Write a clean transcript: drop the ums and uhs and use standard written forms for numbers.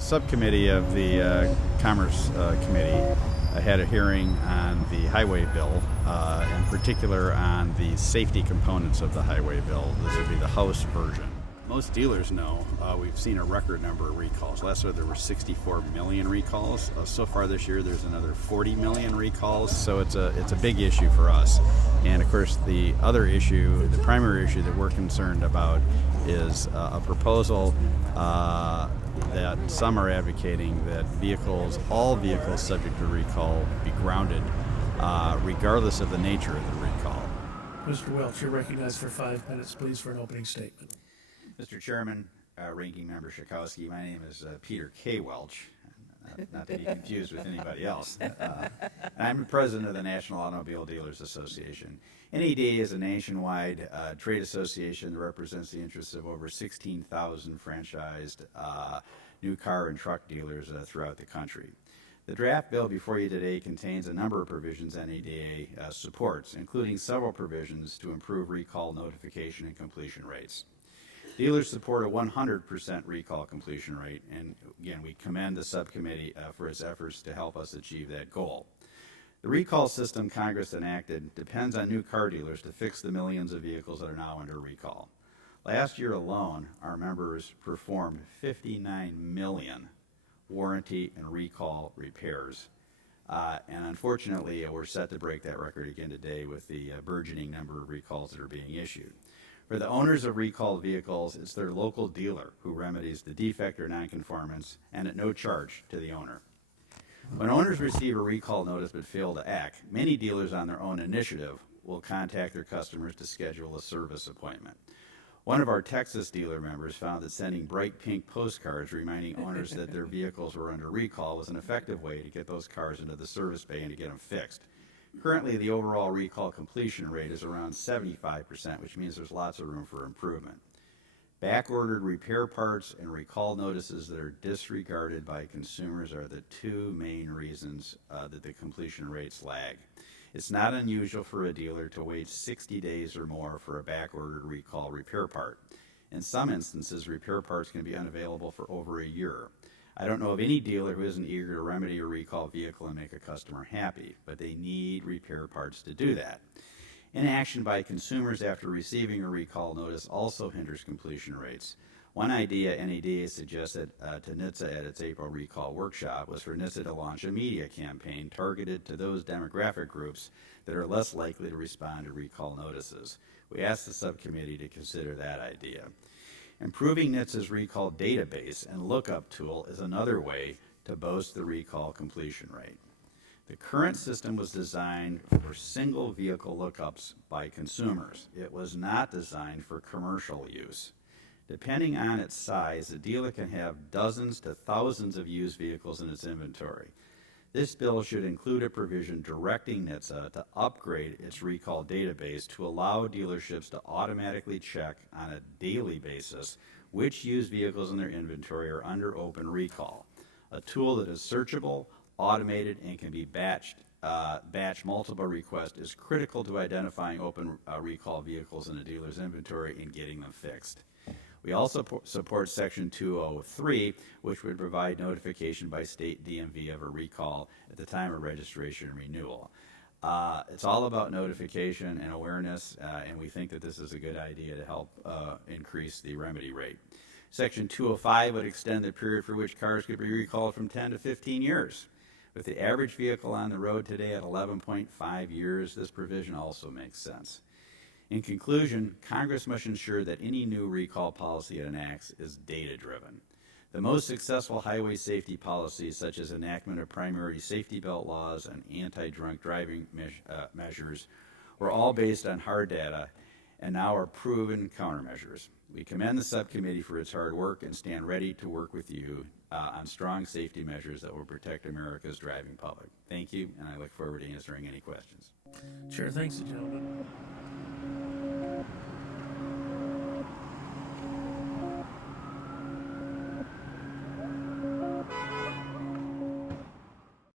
subcommittee of the Commerce Committee had a hearing on the highway bill, in particular on the safety components of the highway bill. This would be the House version. Most dealers know we've seen a record number of recalls. Last year there were 64 million recalls. So far this year there's another 40 million recalls, so it's a big issue for us. And of course the other issue, the primary issue that we're concerned about is a proposal that some are advocating that all vehicles subject to recall be grounded regardless of the nature of the recall. Mr. Welch, you're recognized for 5 minutes, please, for an opening statement. Mr. Chairman, Ranking Member Schakowsky, my name is Peter K. Welch, not to be confused with anybody else. I'm the president of the National Automobile Dealers Association. NADA is a nationwide trade association that represents the interests of over 16,000 franchised new car and truck dealers throughout the country. The draft bill before you today contains a number of provisions NADA supports, including several provisions to improve recall notification and completion rates. Dealers support a 100% recall completion rate, and again, we commend the subcommittee for its efforts to help us achieve that goal. The recall system Congress enacted depends on new car dealers to fix the millions of vehicles that are now under recall. Last year alone, our members performed 59 million warranty and recall repairs. And unfortunately, we're set to break that record again today with the burgeoning number of recalls that are being issued. For the owners of recalled vehicles, it's their local dealer who remedies the defect or nonconformance, and at no charge to the owner. When owners receive a recall notice but fail to act, many dealers on their own initiative will contact their customers to schedule a service appointment. One of our Texas dealer members found that sending bright pink postcards reminding owners that their vehicles were under recall was an effective way to get those cars into the service bay and to get them fixed. Currently, the overall recall completion rate is around 75%, which means there's lots of room for improvement. Back-ordered repair parts and recall notices that are disregarded by consumers are the two main reasons that the completion rates lag. It's not unusual for a dealer to wait 60 days or more for a back-ordered recall repair part. In some instances, repair parts can be unavailable for over a year. I don't know of any dealer who isn't eager to remedy a recall vehicle and make a customer happy, but they need repair parts to do that. Inaction by consumers after receiving a recall notice also hinders completion rates. One idea NADA suggested to NHTSA at its April recall workshop was for NHTSA to launch a media campaign targeted to those demographic groups that are less likely to respond to recall notices. We asked the subcommittee to consider that idea. Improving NHTSA's recall database and lookup tool is another way to boost the recall completion rate. The current system was designed for single vehicle lookups by consumers. It was not designed for commercial use. Depending on its size, the dealer can have dozens to thousands of used vehicles in its inventory. This bill should include a provision directing NHTSA to upgrade its recall database to allow dealerships to automatically check on a daily basis which used vehicles in their inventory are under open recall. A tool that is searchable, automated, and can be batch multiple requests is critical to identifying open recall vehicles in a dealer's inventory and getting them fixed. We also support Section 203, which would provide notification by state DMV of a recall at the time of registration and renewal. It's all about notification and awareness, and we think that this is a good idea to help increase the remedy rate. Section 205 would extend the period for which cars could be recalled from 10 to 15 years. With the average vehicle on the road today at 11.5 years, this provision also makes sense. In conclusion, Congress must ensure that any new recall policy it enacts is data-driven. The most successful highway safety policies, such as enactment of primary safety belt laws and anti-drunk driving measures, were all based on hard data and now are proven countermeasures. We commend the subcommittee for its hard work and stand ready to work with you on strong safety measures that will protect America's driving public. Thank you, and I look forward to answering any questions. Chair thanks the gentleman.